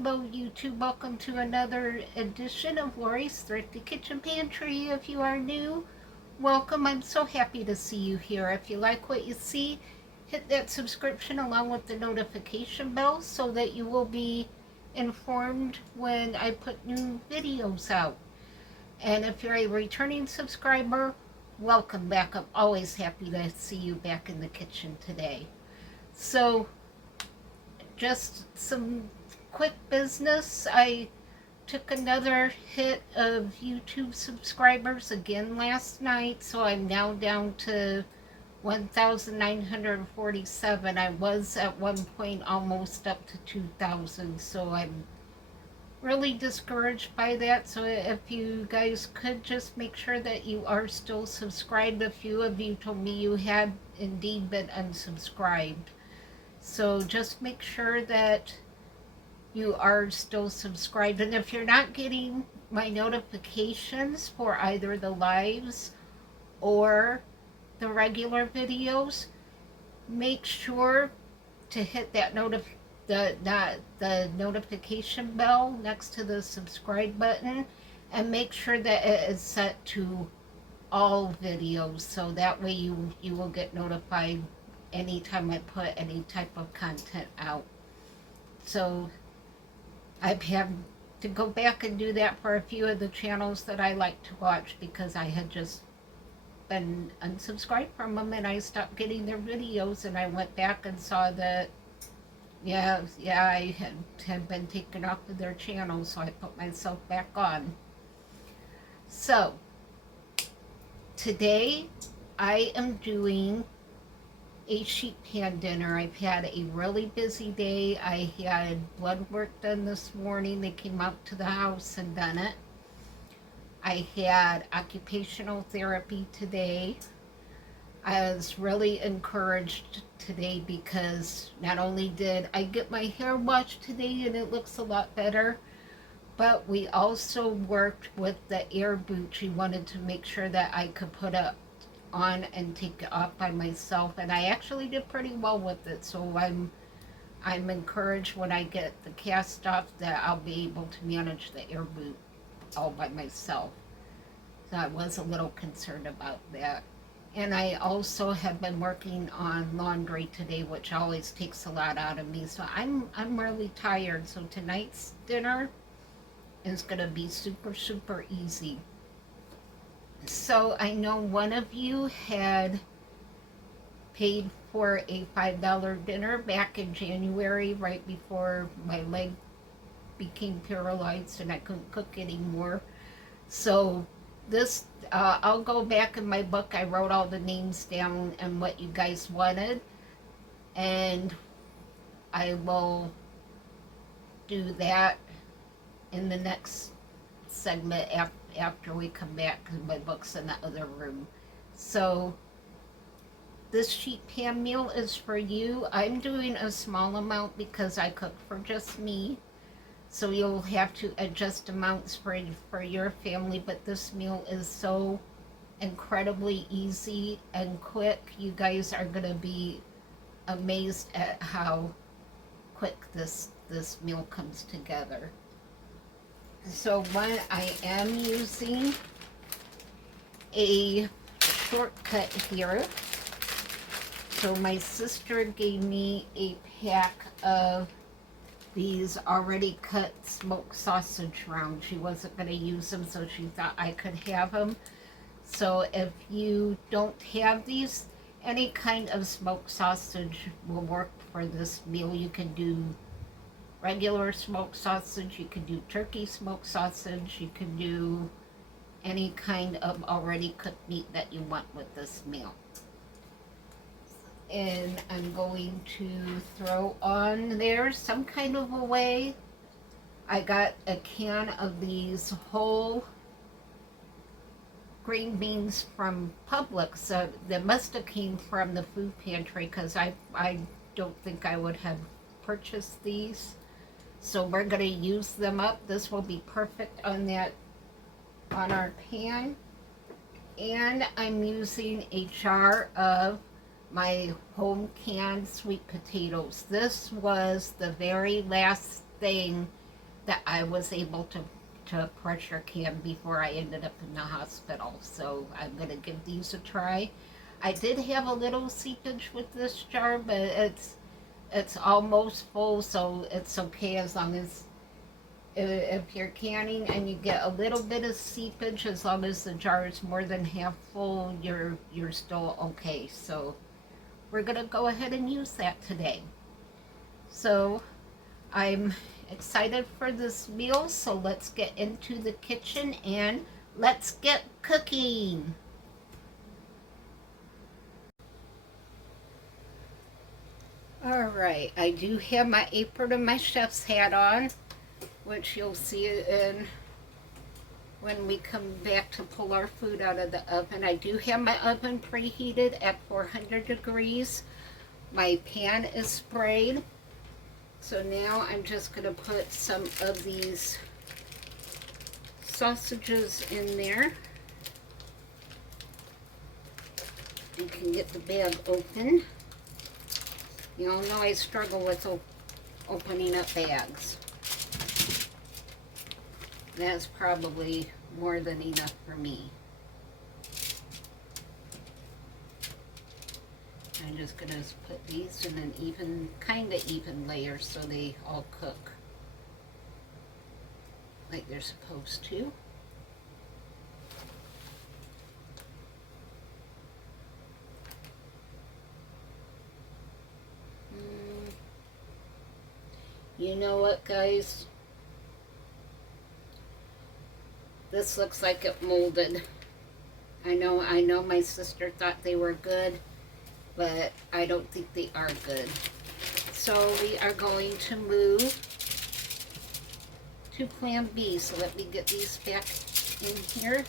Hello YouTube, welcome to another edition of Lori's Thrifty Kitchen Pantry. If you are new, welcome. I'm so happy to see you here. If you like what you see, hit that subscription along with the notification bell so that you will be informed when I put new videos out. And if you're a returning subscriber, welcome back. I'm always happy to see you back in the kitchen today. So, just some quick business. I took another hit of YouTube subscribers again last night, so I'm now down to 1,947. I was at one point almost up to 2,000, so I'm really discouraged by that. So if you guys could just make sure that you are still subscribed. A few of you told me you had indeed been unsubscribed. So just make sure that you are still subscribed. And if you're not getting my notifications for either the lives or the regular videos, make sure to hit that the notification bell next to the subscribe button, and make sure that it is set to all videos, so that way you will get notified anytime I put any type of content out. So I've had to go back and do that for a few of the channels that I like to watch, because I had just been unsubscribed from them and I stopped getting their videos, and I went back and saw that I had been taken off of their channel, so I put myself back on. So today I am doing a sheet pan dinner. I've had a really busy day. I had blood work done this morning. They came out to the house and done it. I had occupational therapy today. I was really encouraged today because not only did I get my hair washed today and it looks a lot better, but we also worked with the air boot. She wanted to make sure that I could put it on and take it off by myself, and I actually did pretty well with it. So I'm encouraged when I get the cast off that I'll be able to manage the air boot all by myself. So I was a little concerned about that. And I also have been working on laundry today, which always takes a lot out of me. So I'm really tired. So tonight's dinner is going to be super easy. So I know one of you had paid for a $5 dinner back in January, right before my leg became paralyzed and I couldn't cook anymore. So this, I'll go back in my book. I wrote all the names down and what you guys wanted, and I will do that in the next segment after we come back, because my book's in the other room. So this sheet pan meal is for you. I'm doing a small amount because I cook for just me, so you'll have to adjust amounts for your family. But this meal is so incredibly easy and quick. You guys are going to be amazed at how quick this meal comes together. So I am using a shortcut here. So my sister gave me a pack of these already cut smoked sausage rounds. She wasn't going to use them, so she thought I could have them. So if you don't have these, any kind of smoked sausage will work for this meal. You can do regular smoked sausage, you can do turkey smoked sausage, you can do any kind of already cooked meat that you want with this meal. And I'm going to throw on there some kind of a way. I got a can of these whole green beans from Publix, so they must have came from the food pantry, because I don't think I would have purchased these. So we're going to use them up. This will be perfect on our pan. And I'm using a jar of my home canned sweet potatoes. This was the very last thing that I was able to pressure can before I ended up in the hospital. So I'm going to give these a try. I did have a little seepage with this jar, but it's almost full, so it's okay as long as if you're canning and you get a little bit of seepage, as long as the jar is more than half full, you're still okay. So we're gonna go ahead and use that today. So I'm excited for this meal, so let's get into the kitchen and let's get cooking. All right, I do have my apron and my chef's hat on, which you'll see in when we come back to pull our food out of the oven. I do have my oven preheated at 400 degrees. My pan is sprayed. So now I'm just going to put some of these sausages in there. You can get the bag open. You all know I struggle with opening up bags. That's probably more than enough for me. I'm just going to put these in an even, kind of even layer so they all cook like they're supposed to. You know what, guys? This looks like it molded. I know my sister thought they were good, but I don't think they are good. So we are going to move to Plan B. So let me get these back in here.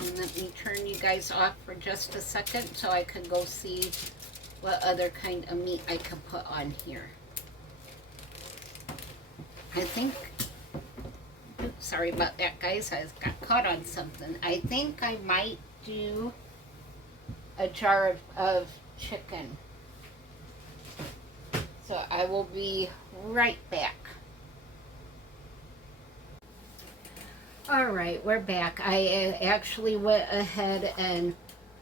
And let me turn you guys off for just a second so I can go see what other kind of meat I can put on here. I think, oops, sorry about that, guys. I got caught on something. I think I might do a jar of chicken. So I will be right back. All right, we're back. I actually went ahead and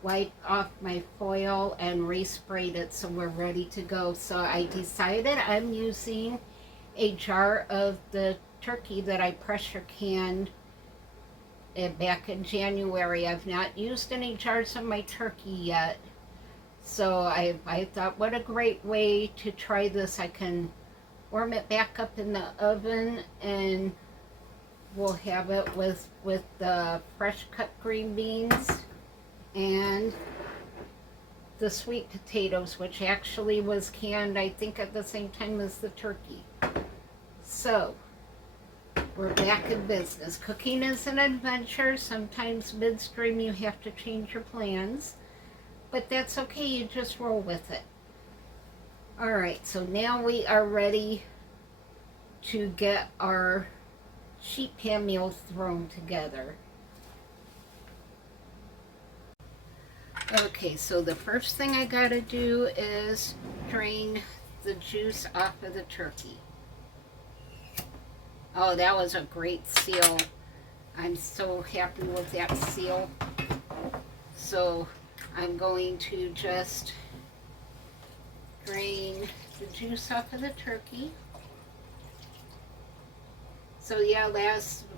wiped off my foil and resprayed it, so we're ready to go. So I decided I'm using a jar of the turkey that I pressure canned back in January. I've not used any jars of my turkey yet, so I thought, what a great way to try this. I can warm it back up in the oven, and we'll have it with the fresh cut green beans and the sweet potatoes, which actually was canned, I think, at the same time as the turkey. So we're back in business. Cooking is an adventure. Sometimes midstream you have to change your plans, but that's okay. You just roll with it. All right, so now we are ready to get our sheet pan meal thrown together. Okay, so the first thing I gotta do is drain the juice off of the turkey. Oh, that was a great seal. I'm so happy with that seal. So I'm going to just drain the juice off of the turkey. So yeah,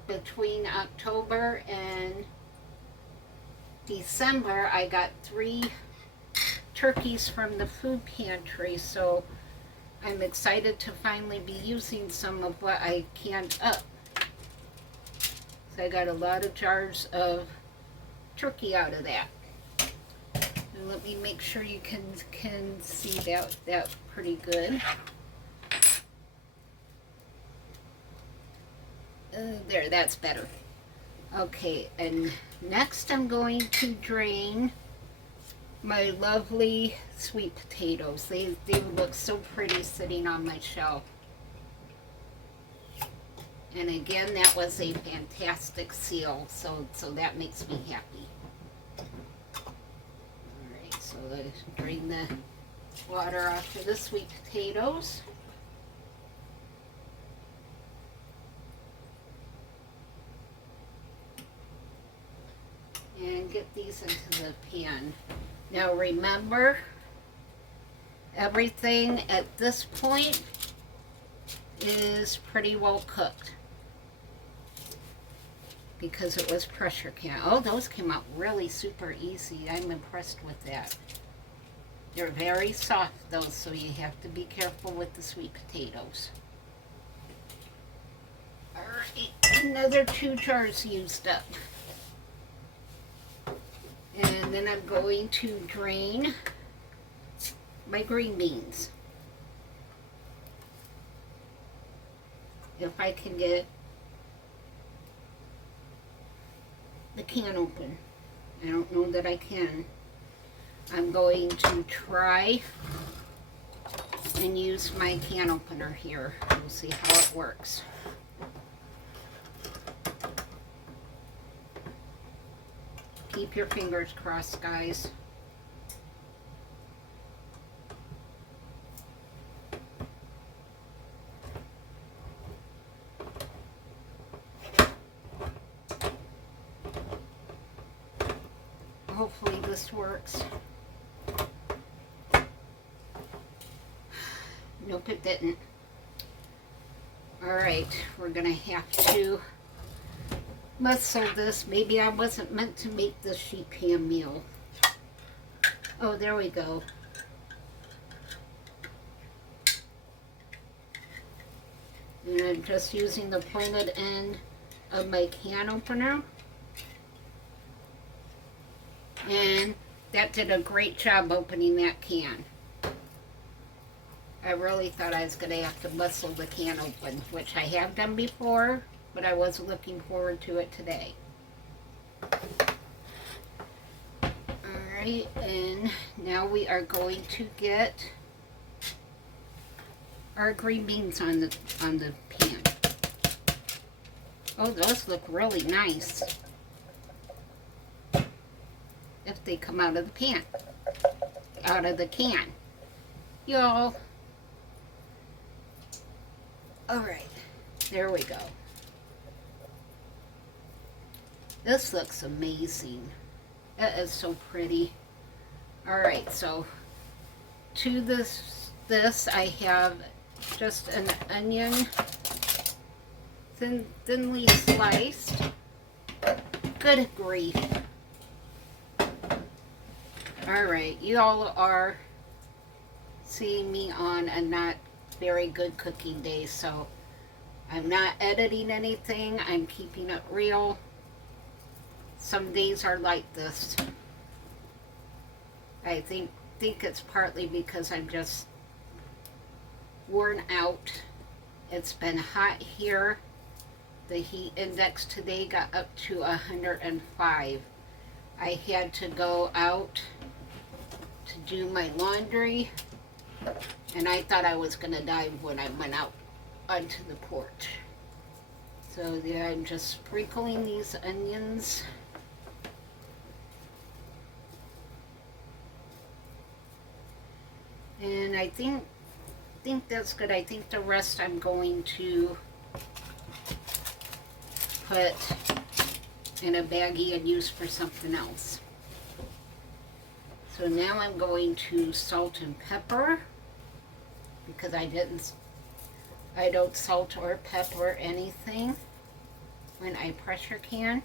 between October and December, I got 3 turkeys from the food pantry, so I'm excited to finally be using some of what I canned up. So I got a lot of jars of turkey out of that. And let me make sure you can see that pretty good. There, that's better. Okay, and next I'm going to drain my lovely sweet potatoes. They look so pretty sitting on my shelf. And again, that was a fantastic seal, so that makes me happy. Alright, so let's drain the water off of the sweet potatoes. And get these into the pan. Now remember, everything at this point is pretty well cooked because it was pressure can. Oh, those came out really super easy. I'm impressed with that. They're very soft though, so you have to be careful with the sweet potatoes. Alright, another 2 jars used up. And then I'm going to drain my green beans. If I can get the can open. I don't know that I can. I'm going to try and use my can opener here. We'll see how it works. Keep your fingers crossed, guys. Hopefully this works. Nope, it didn't. Alright, we're gonna have to muscle this. Maybe I wasn't meant to make this sheet pan meal. Oh, there we go. And I'm just using the pointed end of my can opener. And that did a great job opening that can. I really thought I was going to have to muscle the can open, which I have done before, but I wasn't looking forward to it today. Alright, and now we are going to get our green beans on the pan. Oh, those look really nice. If they come out of the pan. Out of the can. Y'all. Alright, there we go. This looks amazing. It is so pretty. Alright, so to this I have just an onion, thinly sliced. Good grief. Alright, you all are seeing me on a not very good cooking day, so I'm not editing anything. I'm keeping it real. Some days are like this. I think it's partly because I'm just worn out. It's been hot here. The heat index today got up to 105. I had to go out to do my laundry, and I thought I was gonna die when I went out onto the porch. So yeah, I'm just sprinkling these onions. And I think that's good. I think the rest I'm going to put in a baggie and use for something else. So now I'm going to salt and pepper, because I don't salt or pepper anything when I pressure can,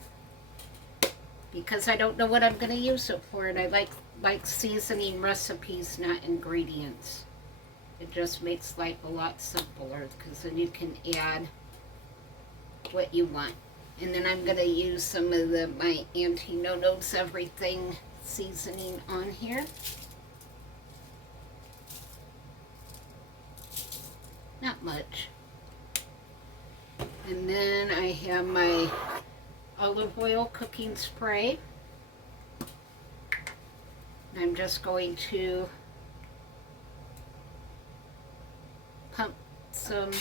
because I don't know what I'm going to use it for, and I like seasoning recipes, not ingredients. It just makes life a lot simpler, because then you can add what you want. And then I'm going to use some of my Auntie No-No's Everything seasoning on here. Not much. And then I have my olive oil cooking spray. I'm just going to pump some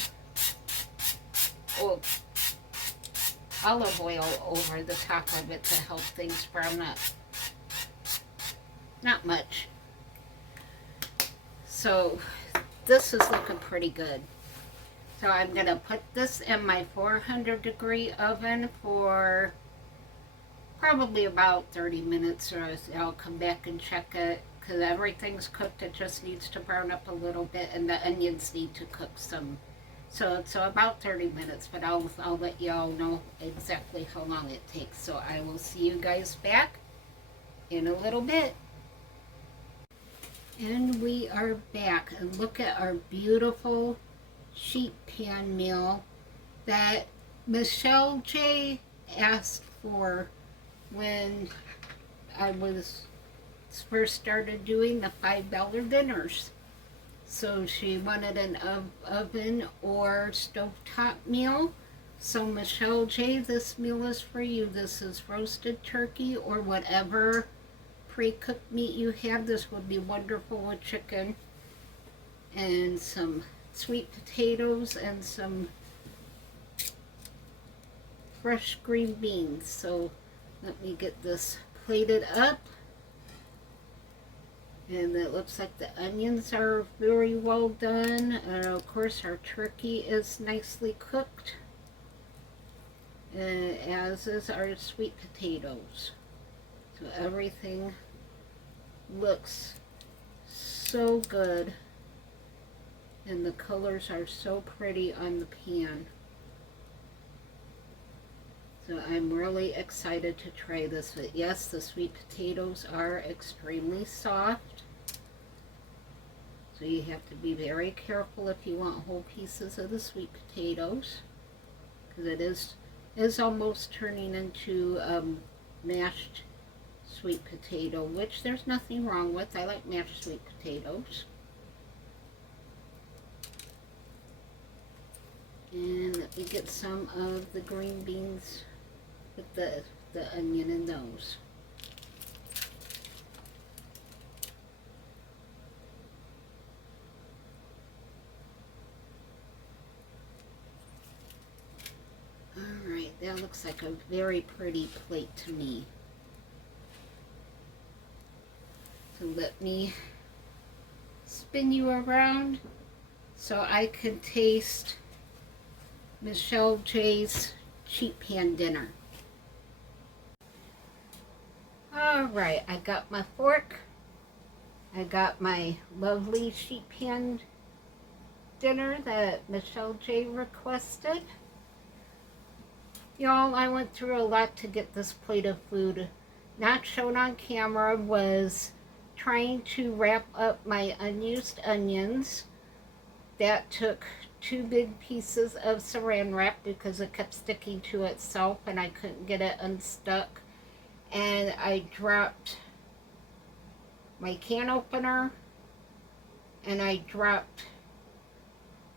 olive oil over the top of it to help things brown up. Not much. So this is looking pretty good. So I'm going to put this in my 400-degree oven for probably about 30 minutes, or I'll come back and check it because everything's cooked. It just needs to brown up a little bit, and the onions need to cook some. So about 30 minutes, but I'll let y'all know exactly how long it takes. So I will see you guys back in a little bit. And we are back, and look at our beautiful sheet pan meal that Michelle J asked for when I was first started doing the $5 dinners. So she wanted an oven or stovetop meal. So Michelle J, this meal is for you. This is roasted turkey or whatever pre-cooked meat you have. This would be wonderful with chicken and some sweet potatoes and some fresh green beans. So let me get this plated up. And it looks like the onions are very well done. And of course our turkey is nicely cooked. As is our sweet potatoes. So everything looks so good. And the colors are so pretty on the pan. So I'm really excited to try this. But yes, the sweet potatoes are extremely soft. So you have to be very careful if you want whole pieces of the sweet potatoes. Because it is almost turning into mashed sweet potato, which there's nothing wrong with. I like mashed sweet potatoes. And let me get some of the green beans with the onion in those. Alright, that looks like a very pretty plate to me. So let me spin you around so I can taste Michelle J's sheet pan dinner. Alright, I got my fork. I got my lovely sheet pan dinner that Michelle J requested. Y'all, I went through a lot to get this plate of food. Not shown on camera was trying to wrap up my unused onions. That took 2 big pieces of saran wrap because it kept sticking to itself and I couldn't get it unstuck. And I dropped my can opener and I dropped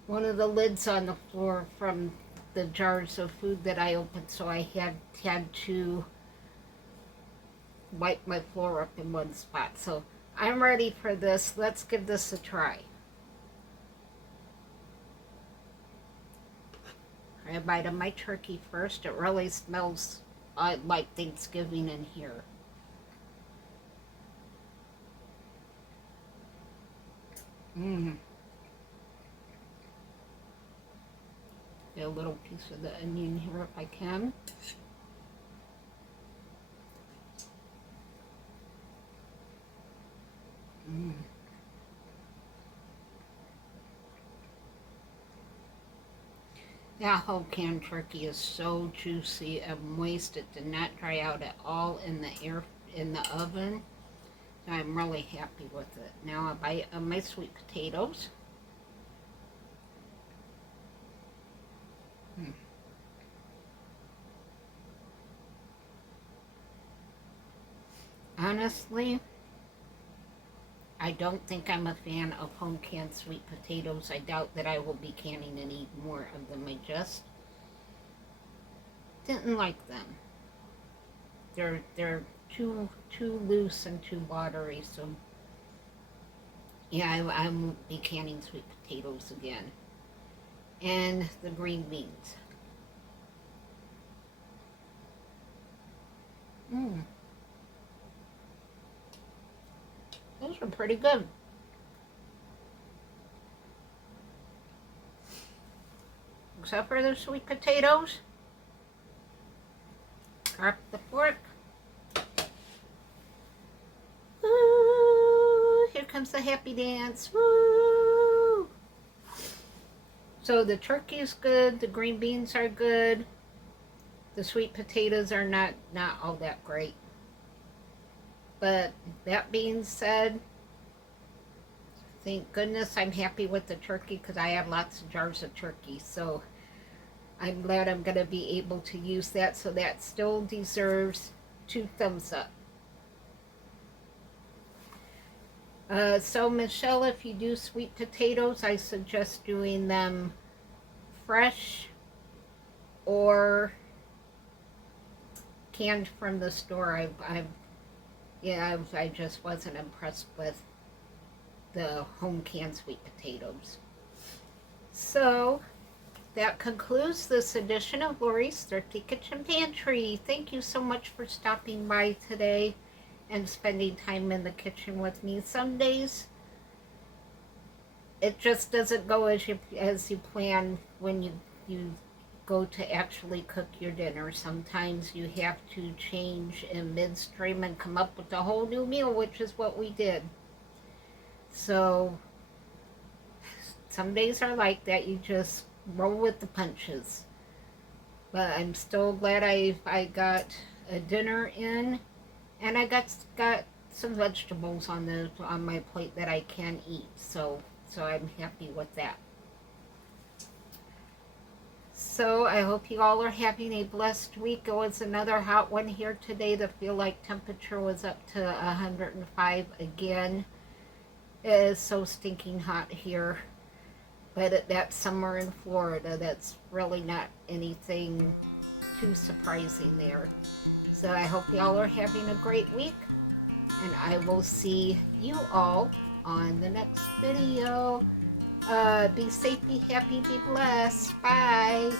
one of the lids on the floor from the jars of food that I opened, so I had to wipe my floor up in one spot. So I'm ready for this. Let's give this a try. Try a bite of my turkey first. It really smells like Thanksgiving in here. Get a little piece of the onion here if I can. That whole canned turkey is so juicy and moist. It did not dry out at all in the oven. So I'm really happy with it. Now a bite of my sweet potatoes. Honestly, I don't think I'm a fan of home canned sweet potatoes. I doubt that I will be canning any more of them. I just didn't like them. They're too loose and too watery. So yeah, I won't be canning sweet potatoes again. And the green beans. Those are pretty good. Watch out for the sweet potatoes. Drop the fork. Woo! Here comes the happy dance. Woo! So the turkey is good. The green beans are good. The sweet potatoes are not all that great. But that being said, thank goodness I'm happy with the turkey because I have lots of jars of turkey. So I'm glad I'm going to be able to use that. So that still deserves 2 thumbs up. So Michelle, if you do sweet potatoes, I suggest doing them fresh or canned from the store. I just wasn't impressed with the home canned sweet potatoes. So that concludes this edition of Lori's Thrifty Kitchen Pantry. Thank you so much for stopping by today and spending time in the kitchen with me. Some days it just doesn't go as you plan when you go to actually cook your dinner. Sometimes you have to change in midstream and come up with a whole new meal, which is what we did. So some days are like that. You just roll with the punches. But I'm still glad I got a dinner in, and I got some vegetables on my plate that I can eat. So I'm happy with that. So I hope you all are having a blessed week. It was another hot one here today. The feel like temperature was up to 105 again. It is so stinking hot here. But that's summer in Florida. That's really not anything too surprising there. So I hope y'all are having a great week. And I will see you all on the next video. Be safe, be happy, be blessed. Bye.